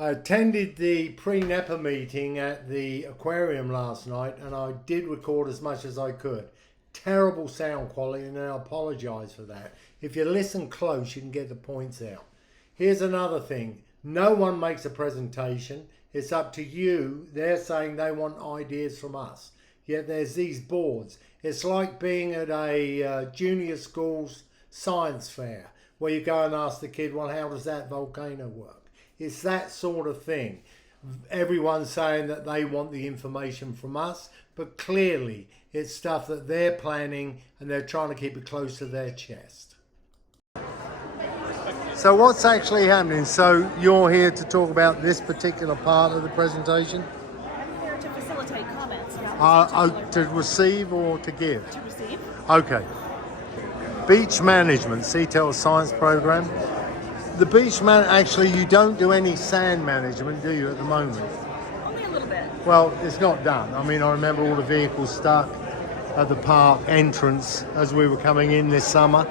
I attended the pre-NEPA meeting at the aquarium last night and I did record as much as I could. Terrible sound quality, and I apologise for that. If you listen close, you can get the points out. Here's another thing. No one makes a presentation. It's up to you. They're saying they want ideas from us. Yet there's these boards. It's like being at a junior school's science fair where you go and ask the kid, well, how does that volcano work? It's that sort of thing. Everyone's saying that they want the information from us, but clearly it's stuff that they're planning and they're trying to keep it close to their chest. So what's actually happening? So you're here to talk about this particular part of the presentation? I'm here to facilitate comments. To receive or to give? To receive. Okay. Beach management, Seashore science program. The beach actually you don't do any sand management, do you, at the moment? Only a little bit. Well, it's not done. I mean, I remember all the vehicles stuck at the park entrance as we were coming in this summer.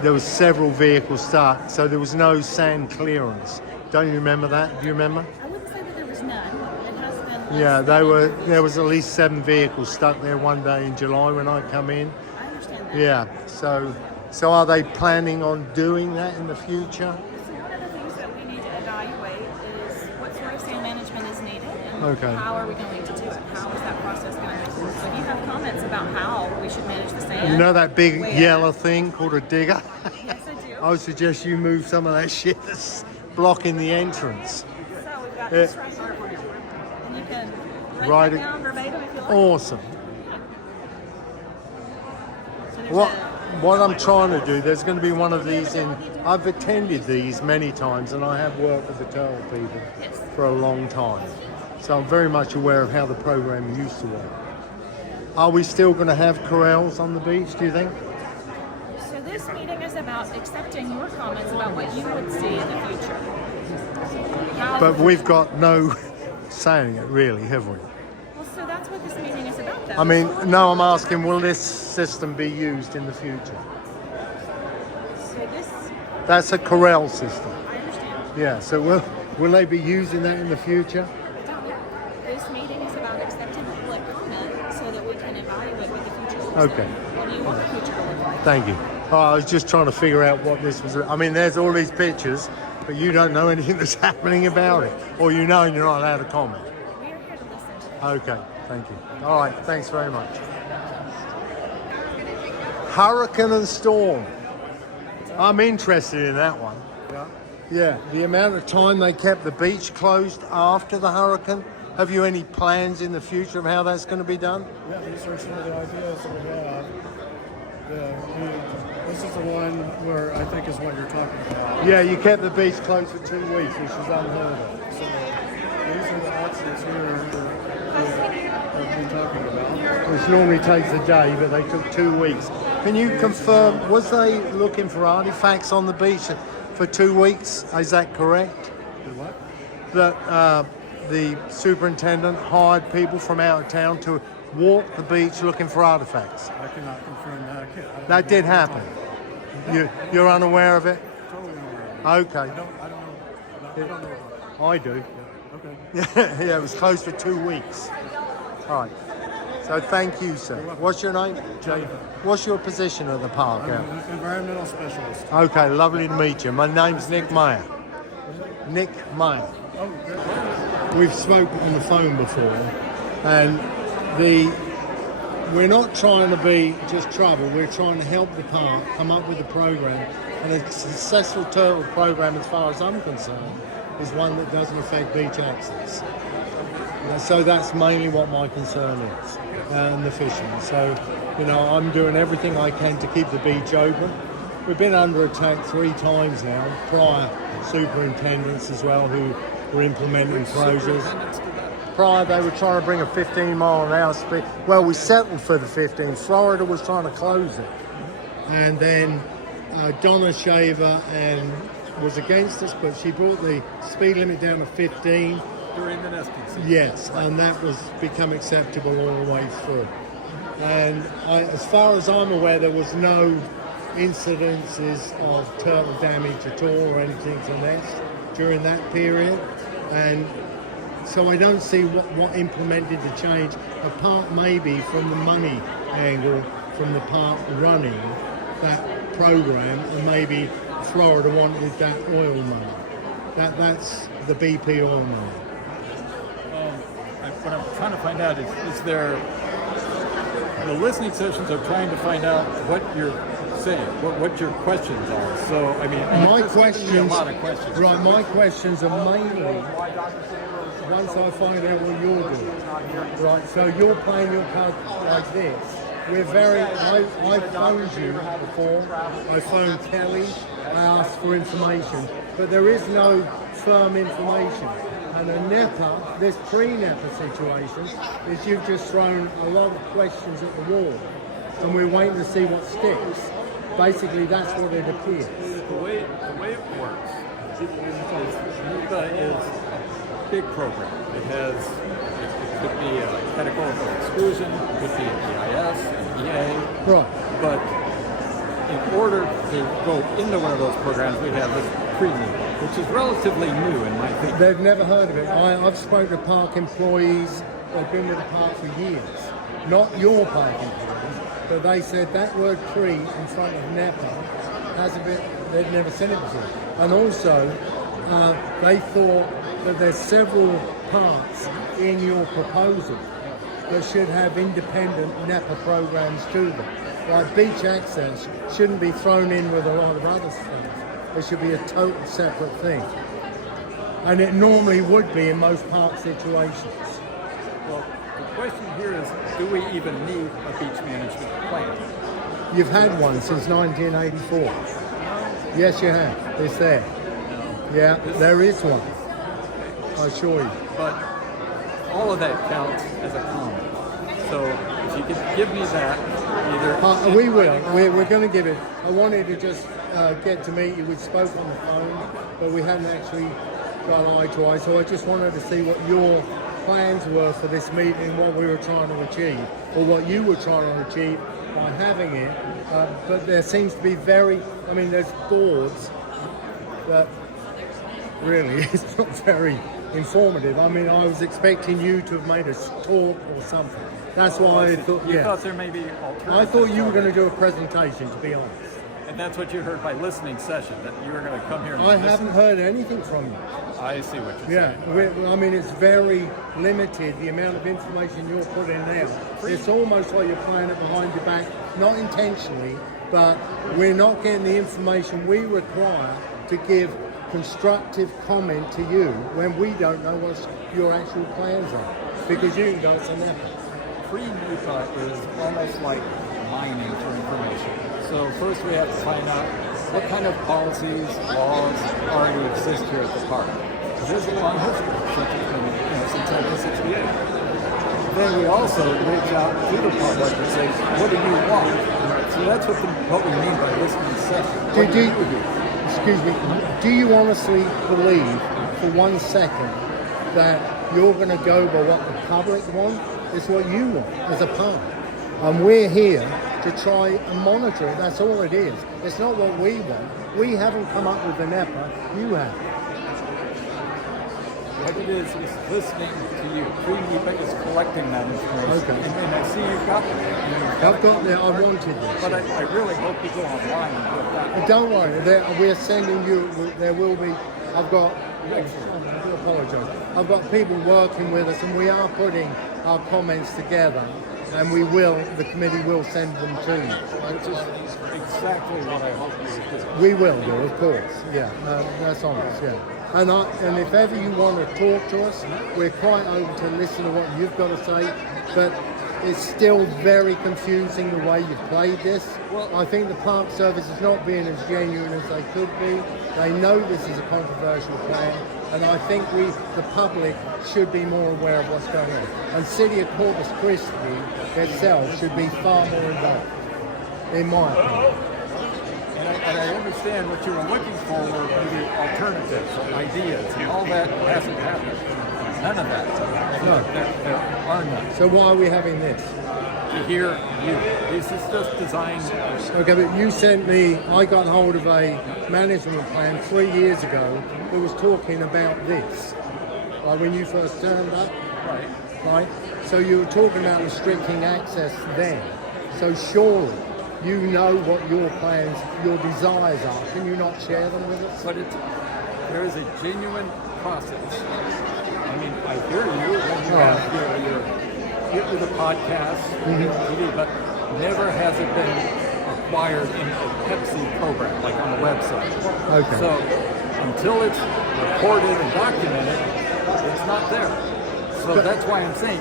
There was several vehicles stuck, so there was no sand clearance. Don't you remember that? Do you remember? I wouldn't say that there was none. It has been. Yeah, there was at least 7 vehicles stuck there one day in July when I come in. I understand that. Yeah, so are they planning on doing that in the future? So one of the things that we need to evaluate is what sort of sand management is needed and Okay. how are we going to do it? How is that process going to go? So if you have comments about how we should manage the sand. You know that big where- yellow thing called a digger? Yes, I do. I would suggest you move some of that shit that's blocking the entrance. So we've got this right here. And you can write Write it it. down verbatim if you like. Awesome. So there's What I'm trying to do, there's going to be one of these in, I've attended these many times and I have worked with the turtle people for a long time. So I'm very much aware of how the program used to work. Are we still going to have corrals on the beach, do you think? So this meeting is about accepting your comments about what you would see in the future. But we've got no saying it really, have we? Well, so that's what this meeting is about, though. I mean, no, I'm asking, will this system be used in the future? So this, That's a corral system. I understand. Yeah, so will they be using that in the future? I don't know. This meeting is about accepting public comment so that we can evaluate what the future looks like. Okay. What do you want the future to look like? Thank you. Oh, I was just trying to figure out what this was. I mean, there's all these pictures, but you don't know anything that's happening about it. Or you know and you're not allowed to comment. We are here to listen. Okay, thank you. All right, thanks very much. Hurricane and storm. I'm interested in that one. Yeah, the amount of time they kept the beach closed after the hurricane. Have you any plans in the future of how that's going to be done? Yeah, these are some of the ideas that we have. This is the one where I think is what you're talking about. Yeah, you kept the beach closed for 2 weeks, which is unheard of. So these are the accidents here that we've been talking about. Which normally takes a day, but they took 2 weeks. Can you confirm, was they looking for artifacts on the beach for 2 weeks? Is that correct? The what? That the superintendent hired people from out of town to walk the beach looking for artifacts? I cannot confirm that. That did happen. You're unaware of it? Totally unaware. Okay. I don't know. I don't know about it. I do. Yeah, okay. Yeah, it was closed for 2 weeks. All right. So thank you, sir. What's your name? Jay. What's your position at the park? I'm an environmental specialist. Okay, lovely to meet you. My name's Nick Meyer. Nick Meyer. Oh, good. We've spoken on the phone before, and we're not trying to be just trouble. We're trying to help the park come up with a program, and a successful turtle program, as far as I'm concerned, is one that doesn't affect beach access. So that's mainly what my concern is, and the fishing. So, I'm doing everything I can to keep the beach open. We've been under attack 3 times now, prior superintendents as well, who were implementing closures. Prior, they were trying to bring a 15-mile-an-hour speed. Well, we settled for the 15. Florida was trying to close it. And then Donna Shaver was against us, but she brought the speed limit down to 15. During the nesting season. Yes, and that was become acceptable all the way through. And as far as I'm aware, there was no incidences of turtle damage at all or anything to nest during that period. And so I don't see what implemented the change, apart maybe from the money angle, from the park running that program, and maybe Florida wanted that oil money. That's the BP oil money. What I'm trying to find out is there, the listening sessions are trying to find out what you're saying, what your questions are. So, I mean, my there's gonna be a questions, lot of questions. right, my questions are mainly once I find out what you're doing. Right, so you're playing your card like this. We're very, I phoned you before, I phoned Kelly, I asked for information, but there is no firm information. And a NEPA, this pre-NEPA situation, is you've just thrown a lot of questions at the wall, and we're waiting to see what sticks. Basically, that's what it appears. The way it works is NEPA is a big program. It could be a categorical exclusion, it could be an EIS, an EA. Right. But in order to go into one of those programs, we have this pre-NEPA, which is relatively new in my opinion. They've never heard of it. I've spoken to park employees who've been with the park for years. Not your park employees, but they said that word pre in front of NEPA hasn't been, they've never seen it before. And also, they thought that there's several parts in your proposal that should have independent NEPA programs to them. Like beach access shouldn't be thrown in with a lot of other stuff. It should be a total separate thing. And it normally would be in most park situations. Well, the question here is, do we even need a beach management plan? You've had one since 1984. Yes, you have. It's there. Yeah, there is one. I assure you. But all of that counts as a comment. So if you could give me that, either... we will. We're going to give it. I wanted to just get to meet you. We spoke on the phone, but we hadn't actually got eye to eye. So I just wanted to see what your plans were for this meeting, what we were trying to achieve, or what you were trying to achieve by having it. But there seems to be there's boards that really it's not very informative. I mean, I was expecting you to have made us talk or something. That's why I thought, You thought there may be alternatives. I thought you were going to do a presentation, to be honest. And that's what you heard by listening session, that you were going to come here and I listen. haven't heard anything from you. I see what you're saying. It's very limited, the amount of information you're putting out. It's almost like you're playing it behind your back, not intentionally, but we're not getting the information we require to give constructive comment to you when we don't know what your actual plans are, because you can go to NEPA. Pre-NEPA is almost like mining for information. So first we have to find out what kind of policies, laws already exist here at the park. There's a long history since 1968. Then we also reach out to the public and say, what do you want? So that's what we mean by listening session. Excuse me, do you honestly believe for 1 second that you're going to go by what the public want? It's what you want as a park. And we're here to try and monitor it. That's all it is. It's not what we want. We haven't come up with the NEPA. You have. What it is listening to you. Pre-NEPA is collecting that information. Okay. And I see you've got that. I've got that. I wanted this. But I really hope you go online and do that. Don't worry. We're sending you. There will be. I do apologise. I've got people working with us, and we are putting our comments together, and the committee will send them to you. Which is exactly what I hope you do. We will do, of course. Yeah, that's honest. Yeah. And if ever you want to talk to us, we're quite open to listen to what you've got to say. But it's still very confusing the way you've played this. Well, I think the Park Service is not being as genuine as they could be. They know this is a controversial plan, and I think the public, should be more aware of what's going on. And City of Corpus Christi itself should be far more involved, in my opinion. And I understand what you were looking for were maybe alternatives or ideas, and all that hasn't happened. None of that. No. There are none. So why are we having this? To hear you. This is just designed. Okay, but you sent me, I got hold of a management plan 3 years ago that was talking about this. like when you first turned up, Right. right? So you were talking about restricting access then. So surely you know what your plans, your desires are. Can you not share them with us? But there is a genuine process. I mean, I hear you when you have your get with the podcast, TV, but never has it been acquired in a Pepsi program, like on the website. Okay. So until it's recorded and documented, it's not there. So that's why I'm saying,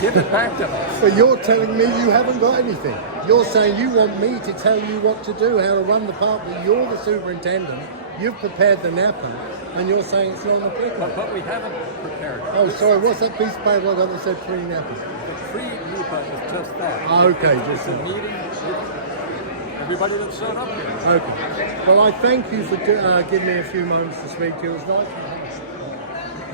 give it back to us. But you're telling me you haven't got anything. You're saying you want me to tell you what to do, how to run the park, but you're the superintendent. You've prepared the NEPA, and you're saying it's not applicable. But we haven't prepared it. Oh, sorry, what's that piece of paper I got that said pre-NEPA? The pre-NEPA is just that. Okay, It's just a meeting with everybody that showed up here. okay. Well, I thank you for giving me a few moments to speak to you. It was nice to have